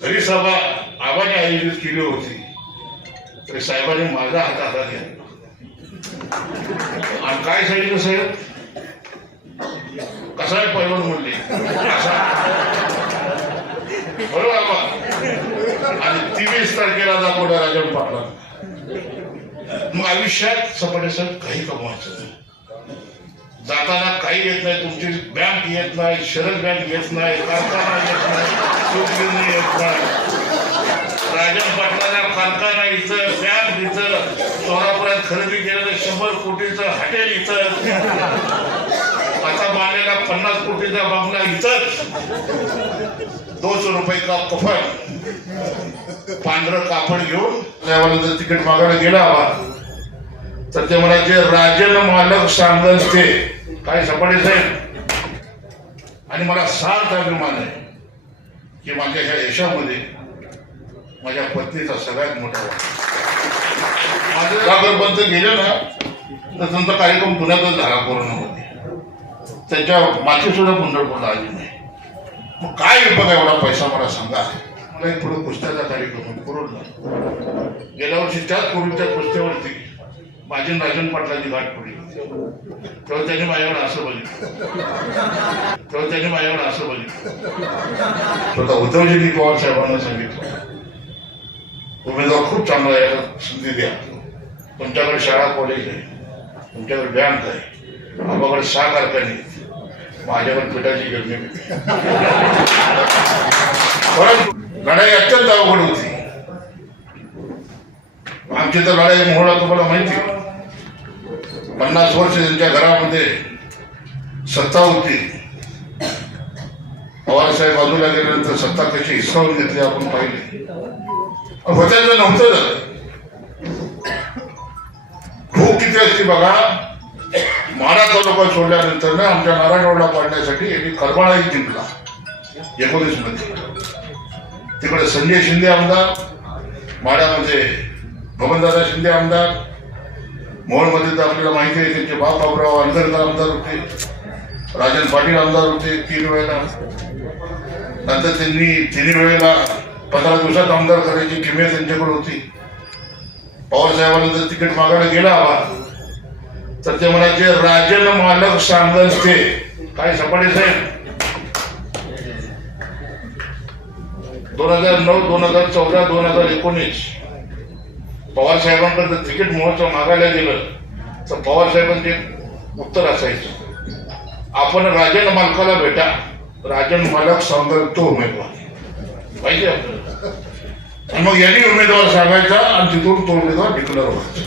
जरी सभा आबाने आयोजित केली होती. तरी साहेबांनी माझा हात हातात घ्या आणि काय सांगितलं साहेब? कसा आहे पैलवान म्हणले? बरोबर आबा? आणि तेवीस तारखेला दाखवला राजन पाटला मग आयुष्यात सपाटे सर काही कमवायचं नाही. जाताना काही येत नाही तुमची बँक येत नाही शरद बँक येत नाही कारखाना येत नाही येत नाही. राजन पाटलाचा कारखाना इथं बँक इथं सोलापुरात खरेदी केलेलं शंभर कोटीचं हॉटेल इथं. आता बांधलेला पन्नास कोटीचा बंगला इथंच. दोनशे रुपये का कफड पांढरं कापड घेऊन तिकीट मागायला गेला हवा तर ते म्हणायचे राजन मालक सांगल ते काय सपाटे साहेब? आणि मला सार्थ अभिमान आहे की माझ्या ह्या यशामध्ये माझ्या पत्नीचा सगळ्यात मोठा माझं जागर गेलं ना तर त्यांचा कार्यक्रम पुण्यातच झाला कोरोनामध्ये. त्याच्या माती सुद्धा पंढरपूरला आली नाही. मग काय बघा एवढा पैसा मला सांगा. मला एक पुढे कुस्त्याचा कार्यक्रम कोरोना. गेल्या वर्षी त्याच कोरोनाच्या कुस्त्यावरती माझी राजन पाटलाची गाठ पडली. तेव्हा त्यांनी माझ्यावर असं बघितलं. तेव्हा त्यांनी माझ्यावर असं बघितलं. स्वतः उद्धवजींनी पवार साहेबांना सांगितलं उमेदवार खूप चांगला आहे संधी द्या. तुमच्याकडे शाळा कॉलेज आहे. तुमच्याकडे बँक आहे. बाबाकडे सहा कारखाने माझ्याकडे पिठाची गरमी परंतु लढाई अत्यंत अवघड होती. आमची तर लढाई मोहळा तुम्हाला माहिती आहे. पन्नास वर्ष त्यांच्या घरामध्ये सत्ता होती. पवारसाहेब बाजूला गेल्यानंतर सत्ता कशी हिसकावून घेतली आपण पाहिली. होत्याचं नव्हतं. झालं भूक किती असते बघा मारा तालुका सोडल्यानंतर ना आमच्या नारायणवाडला पाडण्यासाठी यांनी करबाळाही जिंकला. एकोणीसमध्ये. तिकडे संजय शिंदे आमदार माड्यामध्ये भवनदादा शिंदे आमदार मोहनमध्ये तर आपल्याला माहिती आहे त्यांचे बाप बाबराव अंधरकर आमदार होते. राजन पाटील आमदार होते तीन वेळेला. नंतर त्यांनी तिन्ही वेळेला पंधरा दिवसात आमदार करायची किमया त्यांच्याकडे होती. पवारसाहेबांना जर तिकीट मागायला गेला हवा तर ते म्हणायचे राजन मालक सांगल ते. काय सपाटे साहेब? दोन हजार नऊ दोन हजार चौदा दोन हजार एकोणीस. पवार साहेबांकडे जर तिकीट महोत्सव मागायला गेलं तर पवार साहेबांचे उत्तर असायचं. आपण राजन मालकाला भेटा राजन मालक सांगल तो उमेदवार. पाहिजे आपल्याला. मग यांनी उमेदवार सांगायचा आणि तिथून तो उमेदवार डिक्लेअर व्हायचा.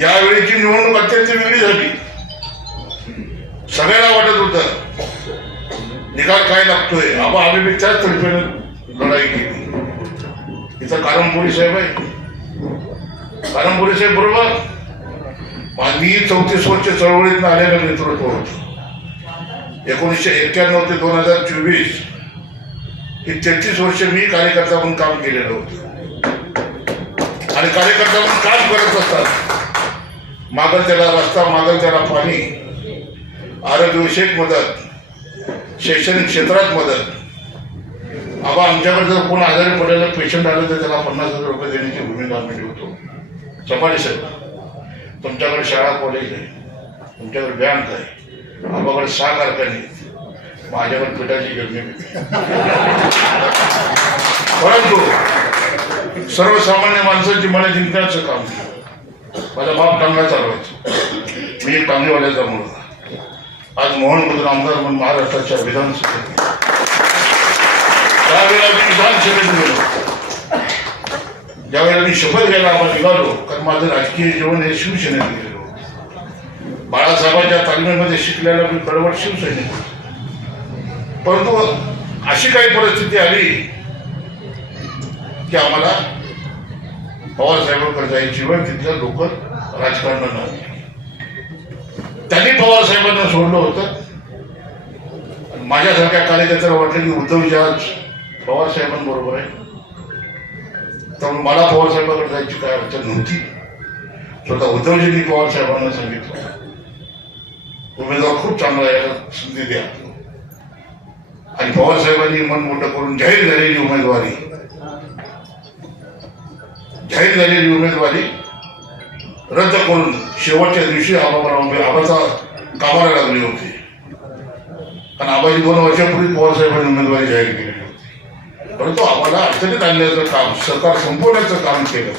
यावेळीची निवडणूक अत्यंत वेगळी झाली. सगळ्यांना वाटत होत निकाल काय लागतोय? आबा आम्ही त्याच तर्फेने लढाई केली. इथं कारंपुरी साहेब आहे. कारंपुरी बरोबर मा- चौतीस वर्ष चळवळीत आलेलं नेतृत्व होतं. एकोणीसशे एक्क्याण्णव ते दोन हजार चोवीस हे तेहतीस वर्ष मी कार्यकर्ता म्हणून काम केलेलं होतं. आणि कार्यकर्ता म्हणून काम करत असतात मागल त्याला रस्ता मागल त्याला पाणी आरोग्यविषयक मदत शैक्षणिक क्षेत्रात मदत आबा आमच्याकडे जर कोण आजारी पडलेलं पेशंट आलं तर त्याला पन्नास हजार रुपये देण्याची भूमिका आम्ही ठेवतो चपाटी साहेब तुमच्याकडे शाळा कॉलेज आहे. तुमच्याकडे बँक आहे. आम्हाकडे सहा कारखाने आहेत. माझ्याकडे पिठाची गरमी परंतु सर्वसामान्य माणसांची मला जिंकण्याचं काम माझा बाप कांगा चालवायचा. मी एक टांगेवाल्याचा मुलगा. आज मोहनमधून आमदार म्हणून महाराष्ट्राच्या विधानसभेत त्यावेळेला मी विधानसभेत गेलो ज्यावेळेला मी शपथ घ्यायला आपण निघालो कारण माझं राजकीय जीवन हे शिवसेनेत गेलेलो होतं. बाळासाहेबांच्या तालमीमध्ये शिकलेला मी बरोबर शिवसैनिक परंतु अशी काही परिस्थिती आली की आम्हाला पवार साहेबांकडे जायची वेळ तिथलं लोक राजकारणात त्यांनी पवार साहेबांना सोडलं होतं. माझ्यासारख्या कार्यकर्त्याला वाटलं की उद्धव जहाज पवार साहेबांबरोबर आहे. त्यामुळे मला पवारसाहेबांकडे जायची काय अडचण नव्हती. स्वतः उद्धवजींनी पवारसाहेबांना सांगितलं. उमेदवार खूप चांगला याला संधी द्या. आणि पवारसाहेबांनी मन मोठं करून जाहीर झालेली उमेदवारी. जाहीर झालेली उमेदवारी रद्द करून शेवटच्या दिवशी आबाला आबाचा कामाला लागली होती. कारण आबाजी दोन वर्षापूर्वी पवार साहेबांनी उमेदवारी जाहीर केली. परंतु आम्हाला अडचणीत आणण्याचं काम सरकार संपवण्याचं काम केलं.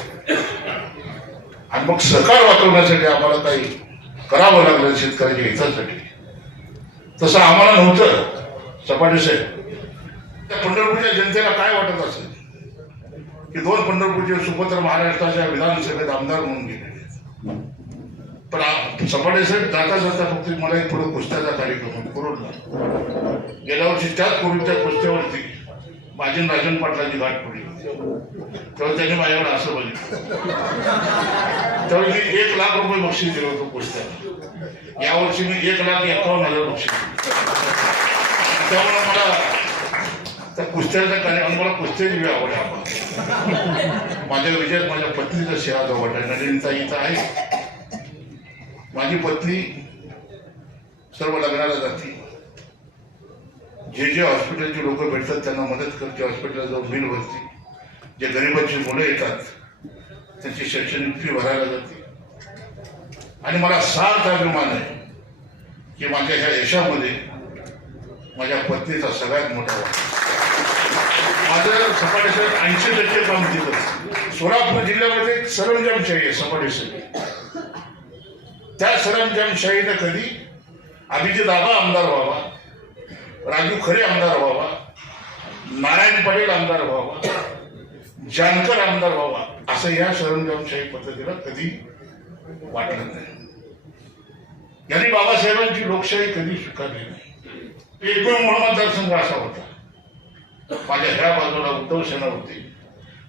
आणि मग सरकार वाचवण्यासाठी आम्हाला काही करावं लागलं शेतकऱ्याच्या हितासाठी. तसं आम्हाला नव्हतं सपाटे साहेब. त्या पंढरपूरच्या जनतेला काय वाटत असेल? की दोन पंढरपूरचे सुपुत्र महाराष्ट्राच्या विधानसभेत आमदार म्हणून गेले. पण आ- सपाटे साहेब जाता जाता फक्त मला एक पुढे कुस्त्याचा कार्यक्रम होता गेल्या वर्षी त्याच कोविडच्या कुस्त्यावरती माझी राजन पाटलाची गाठ पडली. तेव्हा त्यांनी माझ्याकडे असं बघितलं. तेव्हा मी एक लाख रुपये बक्षीस दिलं होतं पुस्तक यावर्षी मी एक लाख एकावन्न हजार बक्षीस त्यामुळे मला त्या कुस्त्याचा आणि मला कुस्त्याची बी आवड आहे माझ्या विजयात माझ्या पत्नीचा सेवा जवळ आहे नलिनता इथं आहे. माझी पत्नी सर्व लग्नाला जाते. जे जे हॉस्पिटलचे लोक भेटतात त्यांना मदत करते. हॉस्पिटलला बिल भरते. जे गरिबांची मुलं येतात त्यांची शैक्षणिक फी भरायला जाते. आणि मला सार्थ अभिमान आहे की माझ्या ह्या यशामध्ये माझ्या पत्नीचा सगळ्यात मोठा वाटा. माझं सपाटे ऐंशी टक्के काम तिथं. सोलापूर जिल्ह्यामध्ये एक सरंजामशाही आहे सपाटेसर त्या सरंजामशाहीनं कधी अभिजित आबा आमदार व्हावा राजू खरे आमदार व्हावा नारायण पटेल आमदार व्हावा जानकर आमदार व्हावा असं या सरंजामशाही पद्धतीला कधी वाटलं नाही. यांनी बाबासाहेबांची लोकशाही कधी स्वीकारली नाही. एकूण म्हणून मतदारसंघ असा होता. माझ्या ह्या बाजूला उद्धव सेना होती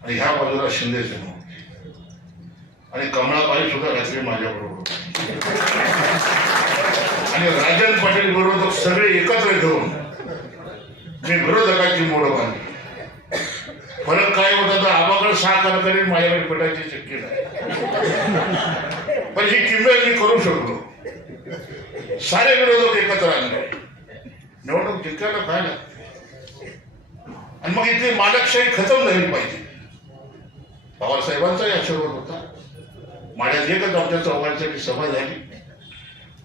आणि ह्या बाजूला शिंदे सेना होती. आणि कमळाबाई सुद्धा रात्री माझ्याबरोबर होती आणि राजन पाटील बरोबर सगळे एकत्र घेऊन मी विरोधकाची मोड बांधली. फरक काय होता तर आबाकडे सहा कलाकारी माझ्याकडे पटायची शक्य नाही. पण ही किंमत मी करू शकलो. सारे विरोधक एकत्र आणले. निवडणूक जिंकायला काय लागते? आणि मग इथली मालकशाही खतम झाली पाहिजे. बाबासाहेबांचाही आशीर्वाद होता. माड्यात एकच आमच्या चौघांसाठी सभा झाली.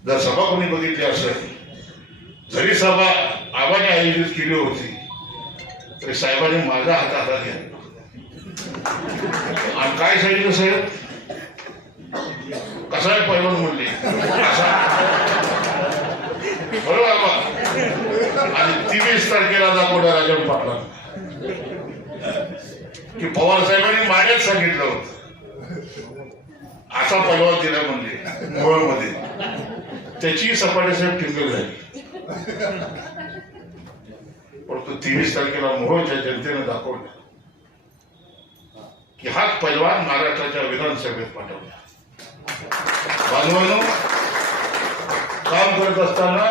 जर सभा कोणी बघितली असेल जरी सभा आबाने आयोजित केली होती. तरी साहेबांनी माझा हात हातात घ्या. आणि काय सांगितलं साहेब? कसा आहे पैलवान म्हणले? बरोबर आणि तेवीस तारखेला दाखवला राजन पाटला की पवार साहेबांनी माझ्याच सांगितलं होतं. असा पैलवान दिला म्हणले मोहळमध्ये त्याची सपाटी साहेब टिंगल झाली. परंतु तेवीस तारखेला मोहोळच्या जनतेनं दाखवल्या की हाच पैलवान महाराष्ट्राच्या विधानसभेत पाठवला। बांधवांनो काम करत असताना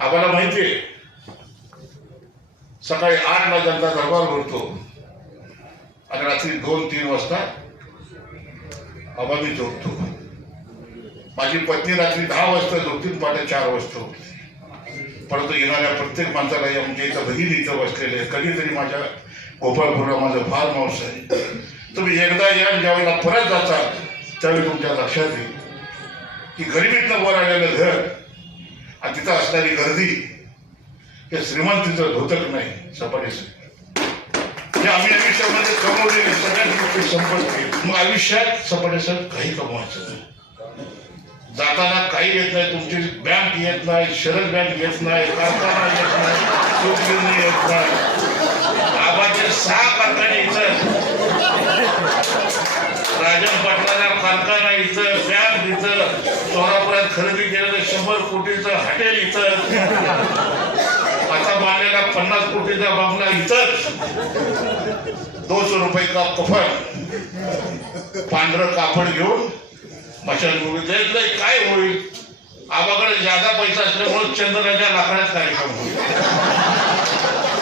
आम्हाला माहितीये सकाळी आठ जनता दरबार भरतो. आणि रात्री दोन तीन वाजता आम्हाला मी झोपतो. माझी पत्नी रात्री दहा वाजता झोपतील पहाटे चार वाजता होती परंतु येणाऱ्या प्रत्येक माणसाला या म्हणजे इथं बहीण इथं बसलेले कधीतरी माझ्या गोपाळपूरला माझं फार मांस आहे. तुम्ही एकदा या ज्यावेळेला परत जाता त्यावेळी तुमच्या लक्षात येईल की गरिबीतनं वर आलेलं घर आणि तिथं असणारी गर्दी हे श्रीमंतीचं धोतक नाही सपाटीचं हे आम्ही आयुष्यामध्ये कमवलेली सगळ्यात मोठी संपत्ती मग आयुष्यात सपाटीचं काही कमवायचं नाही. जाताना काही येत नाही तुमची बँक येत नाही शरद बँक येत नाही कारखाना येत नाही सूतगिरणी येत नाही. आबाचे सहा कारखाने इथं. राजन पाटलाचा कारखाना इथं बँक इथं सोलापुरात खरेदी केलेलं शंभर कोटीचं हॉटेल इथं. आता बांधलेला पन्नास कोटीचा बंगला इथंच. दोनशे रुपये का कफड पांढरं कापड घेऊन मशाल त्यातलं काय होईल? आबाकडे जादा पैसा असल्यामुळे चंद्राच्या लाकडात कार्यक्रम होईल.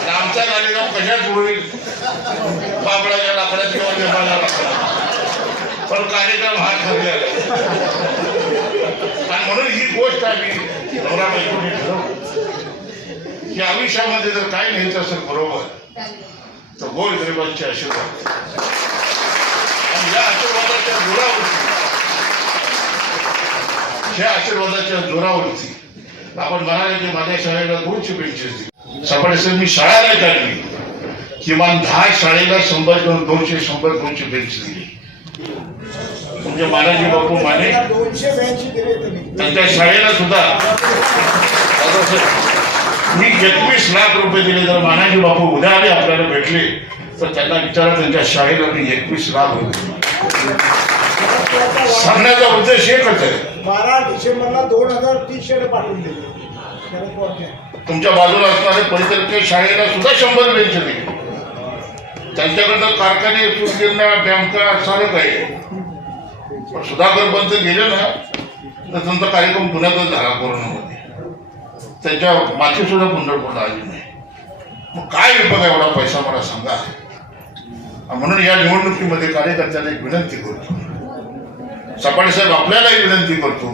आमचा कार्यक्रम कशात होईल? बाबळाच्या लाकडात किंवा जमाला लाकडात. पण कार्यक्रम हा ठरलेला आणि म्हणून ही गोष्ट आम्ही नवरा बायकोने ठरवली की आयुष्यामध्ये जर काय घ्यायचं असेल बरोबर तर गोल गरिबांचे आशीर्वाद. आणि या आशीर्वादाच्या जोरावरती ह्या आशीर्वादाच्या जोरावरती आपण म्हणाले की माझ्या शाळेला दोनशे बेंचेस दिली. सपाटे सर मी शाळा नाही काढली. किमान दहा शाळेला शंभर दोन दोनशे शंभर दोनशे बेंच दिली. म्हणजे मानाजी बापू माने त्यांच्या शाळेला सुद्धा. मी एकवीस लाख रुपये दिले जर मानाजी बापू उद्या आले आपल्याला भेटले. तर त्यांना विचारा त्यांच्या शाळेला मी एकवीस लाख रुपये सांगण्याचा उद्देश एकच आहे. बारा डिसेंबरला दोन हजार तीस शेड पाठवून दिले. शरद तुमच्या बाजूला असणारे परिसरच्या शाळेला सुद्धा शंभर दिले. त्यांच्याकडनं कारखाने सुरगिरण्या बँका सारं काही. पण सुधाकर पंत गेले ना तर त्यांचा कार्यक्रम पुण्यातच झाला कोरोनामध्ये. त्यांच्या माती सुद्धा पंढरपूरला आली नाही. मग काय विभाग एवढा पैसा मला सांगा. म्हणून या निवडणुकीमध्ये कार्यकर्त्यांना एक विनंती करतो. सपाटे साहेब आपल्यालाही विनंती करतो.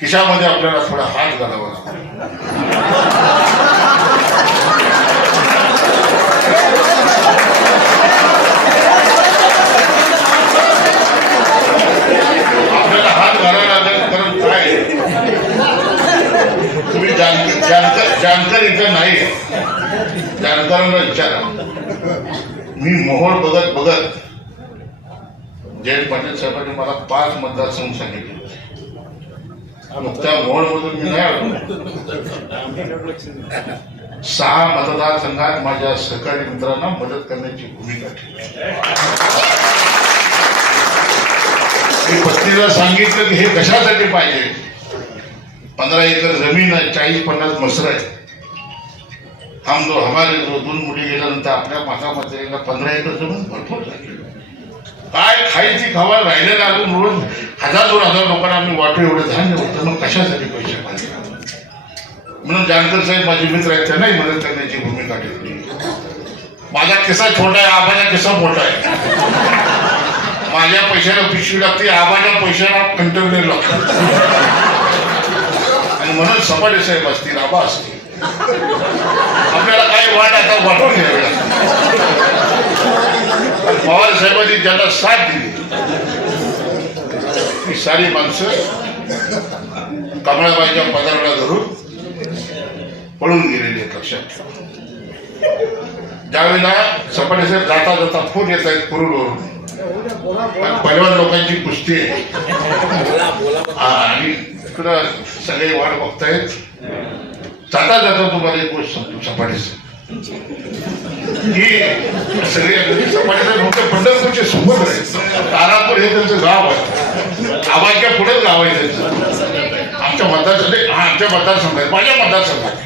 खिशामध्ये आपल्याला थोडा हात घालावा आपल्याला हात घालायला लागेल कारण काय? तुम्ही जानकर जानकर जानकर इथं नाही. जानकरांना विचारा. मी मोहोळ बघत बघत जयंत पाटील साहेबांनी मला पाच मतदारसंघ सांगितले. नुकत्या मग त्या मी नाही आलो. सहा मतदारसंघात माझ्या सहकारी मित्रांना मदत करण्याची भूमिका ठेवली. मी पत्नीला सांगितलं की हे कशासाठी पाहिजे? पंधरा एकर जमीन आहे चाळीस पन्नास मसर आहे हम जो हमारे जो दोन मुली गेल्यानंतर आपल्या माता पंधरा एकर जमीन भरपूर झाली. काय खायची खावा राहिलेलं आलो म्हणून हजार दोन हजार लोकांना आम्ही वाटू एवढं धान्य होतं मग कशासाठी पैसे पाहिजे? म्हणून जानकर साहेब माझे मित्र आहेत त्यांनाही मदत करण्याची भूमिका ठेवली माझा किस्सा छोटा आहे आबाचा किस्सा मोठा आहे. माझ्या पैशाला पिशवी लागते आबाच्या पैशाला कंटेनर लागतो. आणि म्हणून सपाटे साहेब असतील आबा असतील. आपल्याला काही वाट आता वाटून घ्यावी पण पवार साहेबांनी ज्यांना साथ दिली. ही सारी माणसं कमळाबाईच्या पदार्ला धरून पळून गेलेली आहेत लक्षात ठेवा. ज्यावेळेला सपाटे साहेब जाता जाता फोन येत आहेत कुरुलवरून. आणि पहिलवान लोकांची कुस्ती आहे. आणि इकडं सगळे वाट बघतायत. जाता जाता तुम्हाला एक गोष्ट सांगतो सपाटे सगळे अगदी सपाटे पंढरपूरचे सोबत आहेत. तारापूर हे त्यांचं गाव आहे. आबाच्या पुढेच गाव आहे त्यांचं. आमच्या मतदारसंघ हा आमच्या मतदारसंघात माझ्या मतदारसंघात.